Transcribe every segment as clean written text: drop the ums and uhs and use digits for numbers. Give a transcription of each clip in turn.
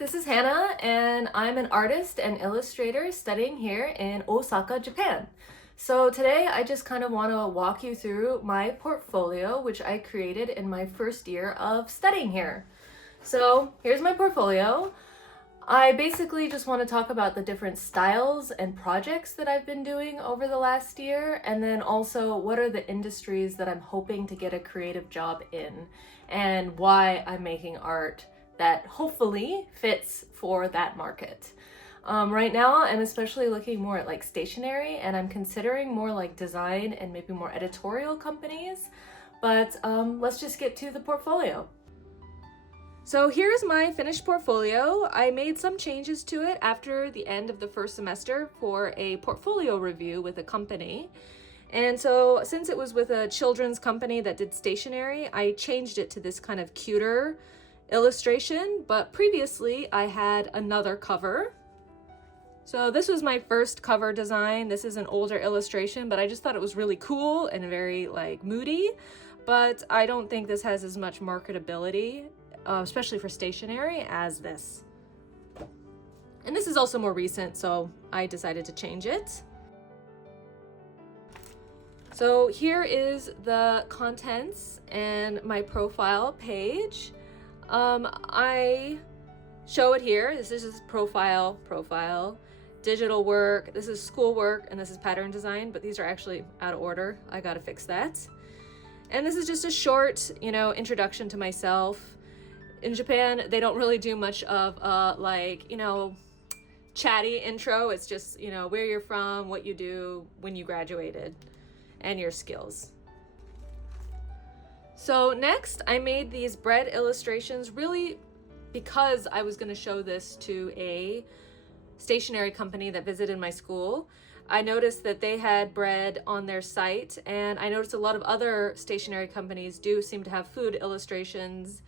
this is Hannah, and I'm an artist and illustrator studying here in Osaka, Japan. So today I just kind of want to walk you through my portfolio, which I created in my first year of studying here. So here's my portfolio. I basically just want to talk about the different styles and projects that I've been doing over the last year, and then also what are the industries that I'm hoping to get a creative job in, and why I'm making art that hopefully fits for that market. Right now, I'm especially looking more at like stationery, and I'm considering more like design and maybe more editorial companies, but let's just get to the portfolio. So here's my finished portfolio. I made some changes to it after the end of the first semester for a portfolio review with a company. And so since it was with a children's company that did stationery, I changed it to this kind of cuter illustration, but previously I had another cover. So this was my first cover design. This is an older illustration, but I just thought it was really cool and very like moody, but I don't think this has as much marketability, especially for stationery, as this. And this is also more recent, so I decided to change it. So here is the contents and my profile page. I show it here. This is just profile, digital work, this is school work, and this is pattern design, but these are actually out of order. I gotta fix that. And this is just a short, introduction to myself. In Japan, they don't really do much of chatty intro. It's just, where you're from, what you do, when you graduated, and your skills. So next, I made these bread illustrations really because I was going to show this to a stationery company that visited my school. I noticed that they had bread on their site, and I noticed a lot of other stationery companies do seem to have food illustrations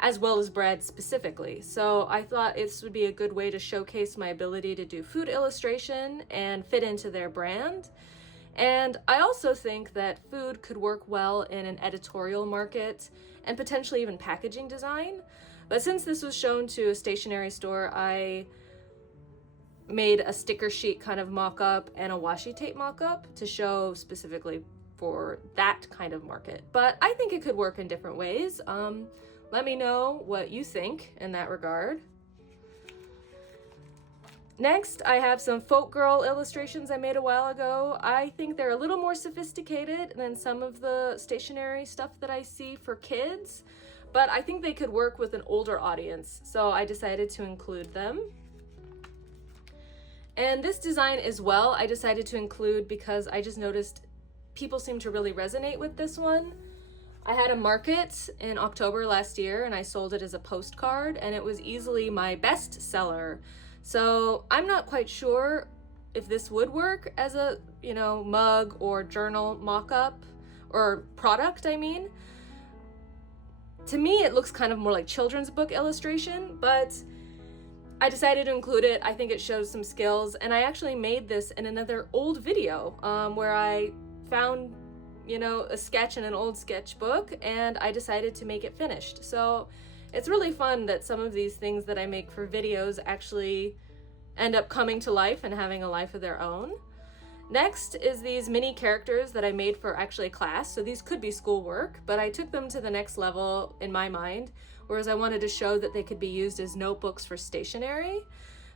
as well as bread specifically. So I thought this would be a good way to showcase my ability to do food illustration and fit into their brand. And I also think that food could work well in an editorial market and potentially even packaging design. But since this was shown to a stationery store, I made a sticker sheet kind of mock-up and a washi tape mock-up to show specifically for that kind of market. But I think it could work in different ways. Let me know what you think in that regard. Next, I have some folk girl illustrations I made a while ago. I think they're a little more sophisticated than some of the stationery stuff that I see for kids, but I think they could work with an older audience, so I decided to include them. And this design as well, I decided to include because I just noticed people seem to really resonate with this one. I had a market in October last year and I sold it as a postcard, and it was easily my best seller. So I'm not quite sure if this would work as a, mug or journal mock-up or product, I mean. To me, it looks kind of more like children's book illustration, but I decided to include it. I think it shows some skills, and I actually made this in another old video where I found, a sketch in an old sketchbook, and I decided to make it finished. So it's really fun that some of these things that I make for videos actually end up coming to life and having a life of their own. Next is these mini characters that I made for actually a class. So these could be schoolwork, but I took them to the next level in my mind, whereas I wanted to show that they could be used as notebooks for stationery.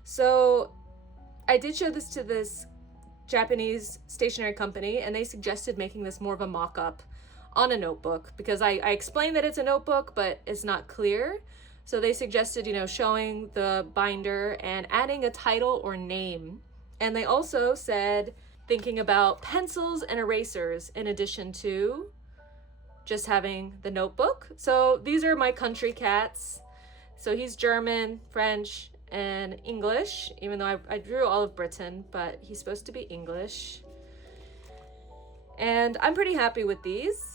So I did show this to this Japanese stationery company, and they suggested making this more of a mock-up on a notebook because I explained that it's a notebook, but it's not clear. So they suggested, showing the binder and adding a title or name. And they also said thinking about pencils and erasers in addition to just having the notebook. So these are my country cats. So he's German, French, and English, even though I drew all of Britain, but he's supposed to be English. And I'm pretty happy with these.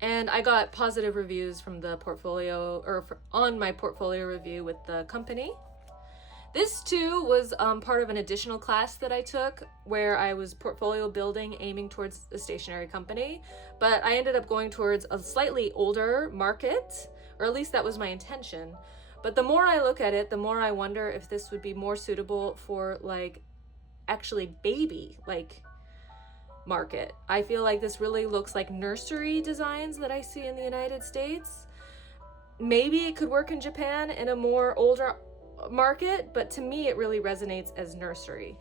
And I got positive reviews from the portfolio, on my portfolio review with the company. This too was part of an additional class that I took where I was portfolio building, aiming towards a stationery company, but I ended up going towards a slightly older market, or at least that was my intention. But the more I look at it, the more I wonder if this would be more suitable for like actually baby like market. I feel like this really looks like nursery designs that I see in the United States. Maybe it could work in Japan in a more older market, but to me it really resonates as nursery.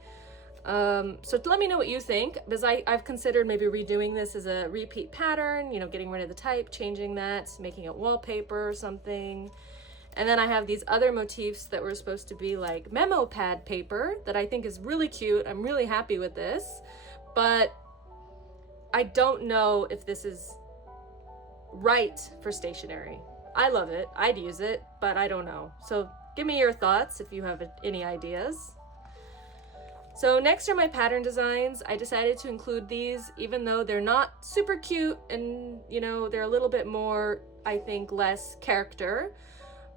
So let me know what you think, because I've considered maybe redoing this as a repeat pattern, you know, getting rid of the type, changing that, making it wallpaper or something. And then I have these other motifs that were supposed to be like memo pad paper that I think is really cute. I'm really happy with this, but I don't know if this is right for stationery. I love it, I'd use it, but I don't know. So give me your thoughts if you have any ideas. So next are my pattern designs. I decided to include these even though they're not super cute and, you know, they're a little bit more, I think, less character.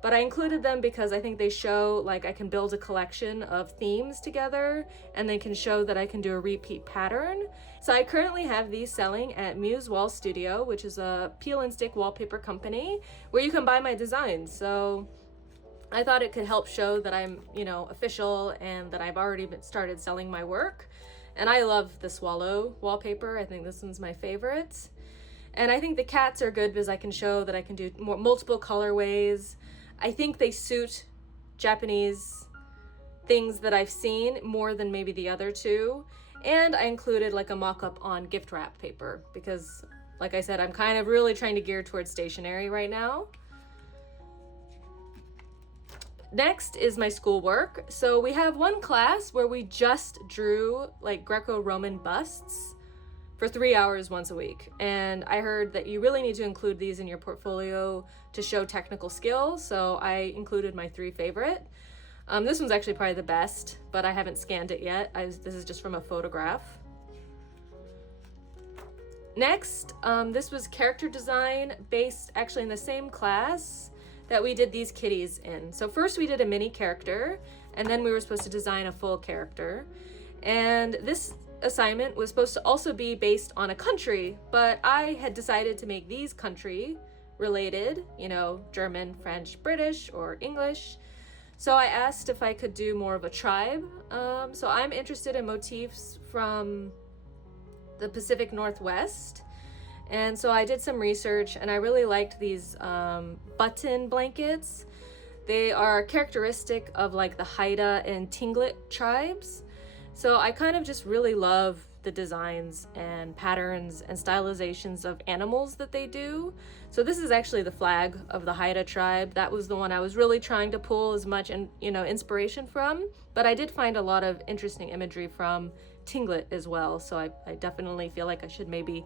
But I included them because I think they show like I can build a collection of themes together, and they can show that I can do a repeat pattern. So I currently have these selling at Muse Wall Studio, which is a peel and stick wallpaper company where you can buy my designs. So I thought it could help show that I'm, you know, official and that I've already started selling my work. And I love the swallow wallpaper. I think this one's my favorite. And I think the cats are good because I can show that I can do multiple colorways. I think they suit Japanese things that I've seen more than maybe the other two. And I included like a mock-up on gift wrap paper because, like I said, I'm kind of really trying to gear towards stationery right now. Next is my schoolwork. So we have one class where we just drew like Greco-Roman busts for 3 hours once a week. And I heard that you really need to include these in your portfolio to show technical skill. So I included my 3 favorite. This one's actually probably the best, but I haven't scanned it yet. This is just from a photograph. Next, this was character design based actually in the same class that we did these kitties in. So first we did a mini character, and then we were supposed to design a full character. And this assignment was supposed to also be based on a country, but I had decided to make these country related, you know, German, French, British, or English. So I asked if I could do more of a tribe. So I'm interested in motifs from the Pacific Northwest. And so I did some research and I really liked these button blankets. They are characteristic of like the Haida and Tlingit tribes. So I kind of just really love the designs and patterns and stylizations of animals that they do. So this is actually the flag of the Haida tribe. That was the one I was really trying to pull as much inspiration from, but I did find a lot of interesting imagery from Tlingit as well. So I definitely feel like I should maybe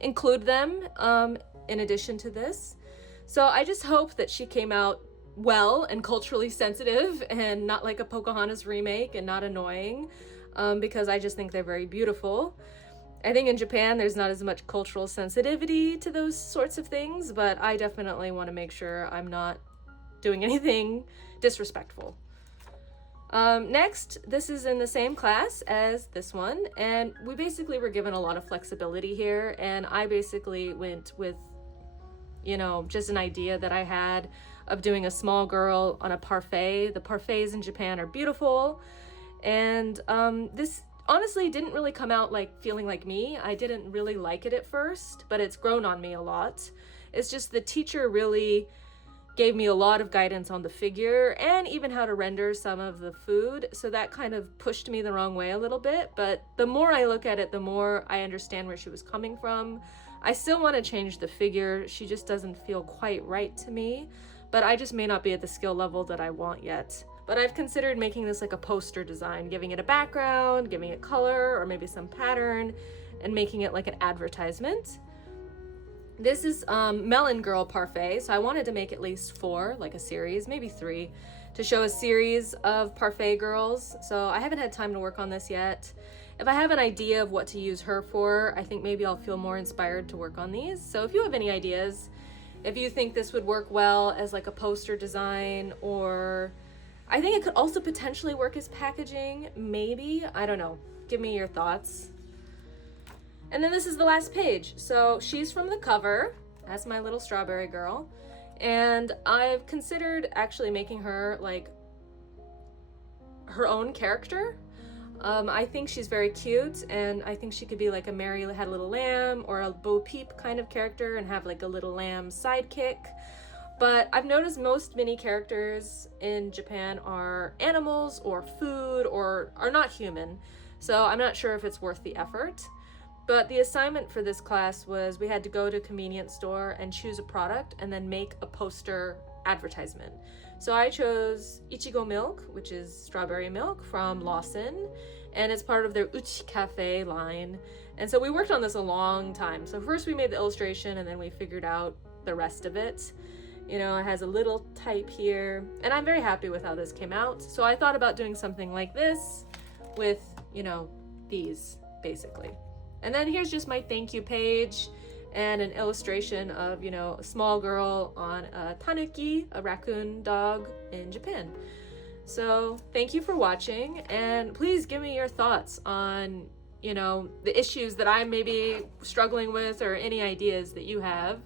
include them in addition to this. So I just hope that she came out well and culturally sensitive and not like a Pocahontas remake and not annoying. Because I just think they're very beautiful. I think in Japan there's not as much cultural sensitivity to those sorts of things, but I definitely want to make sure I'm not doing anything disrespectful. Next, this is in the same class as this one, and we basically were given a lot of flexibility here, and I basically went with, just an idea that I had of doing a small girl on a parfait. The parfaits in Japan are beautiful. And this honestly didn't really come out like feeling like me. I didn't really like it at first, but it's grown on me a lot. It's just the teacher really gave me a lot of guidance on the figure and even how to render some of the food. So that kind of pushed me the wrong way a little bit. But the more I look at it, the more I understand where she was coming from. I still want to change the figure. She just doesn't feel quite right to me, but I just may not be at the skill level that I want yet. But I've considered making this like a poster design, giving it a background, giving it color, or maybe some pattern, and making it like an advertisement. This is Melon Girl Parfait, so I wanted to make at least 4, like a series, maybe 3, to show a series of Parfait girls. So I haven't had time to work on this yet. If I have an idea of what to use her for, I think maybe I'll feel more inspired to work on these. So if you have any ideas, if you think this would work well as like a poster design, or I think it could also potentially work as packaging, maybe, I don't know. Give me your thoughts. And then this is the last page. So she's from the cover. That's my little strawberry girl. And I've considered actually making her like her own character. I think she's very cute, and I think she could be like a Mary Had a Little Lamb or a Bo Peep kind of character and have like a little lamb sidekick. But I've noticed most mini characters in Japan are animals or food or are not human, so I'm not sure if it's worth the effort. But the assignment for this class was we had to go to a convenience store and choose a product and then make a poster advertisement. So I chose Ichigo milk, which is strawberry milk from Lawson, and it's part of their Uchi Cafe line. And so we worked on this a long time. So first we made the illustration and then we figured out the rest of it. You know, it has a little type here, and I'm very happy with how this came out. So I thought about doing something like this with, you know, these basically. And then here's just my thank you page and an illustration of, you know, a small girl on a tanuki, a raccoon dog in Japan. So thank you for watching, and please give me your thoughts on, you know, the issues that I may be struggling with or any ideas that you have,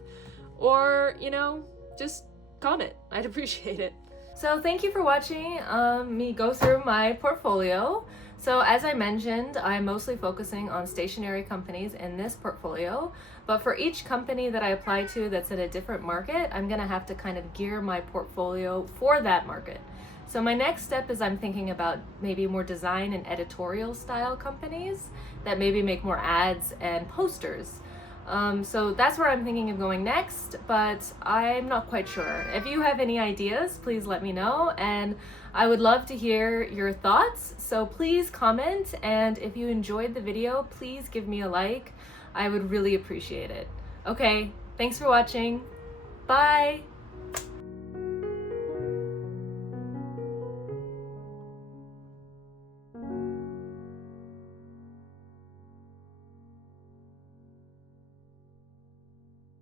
or, you know, just comment. I'd appreciate it. So thank you for watching me go through my portfolio. So as I mentioned, I'm mostly focusing on stationery companies in this portfolio, but for each company that I apply to that's in a different market, I'm gonna have to kind of gear my portfolio for that market. So my next step is I'm thinking about maybe more design and editorial style companies that maybe make more ads and posters. So that's where I'm thinking of going next, but I'm not quite sure. If you have any ideas, please let me know, and I would love to hear your thoughts. So please comment, and if you enjoyed the video, please give me a like. I would really appreciate it. Okay, thanks for watching. Bye!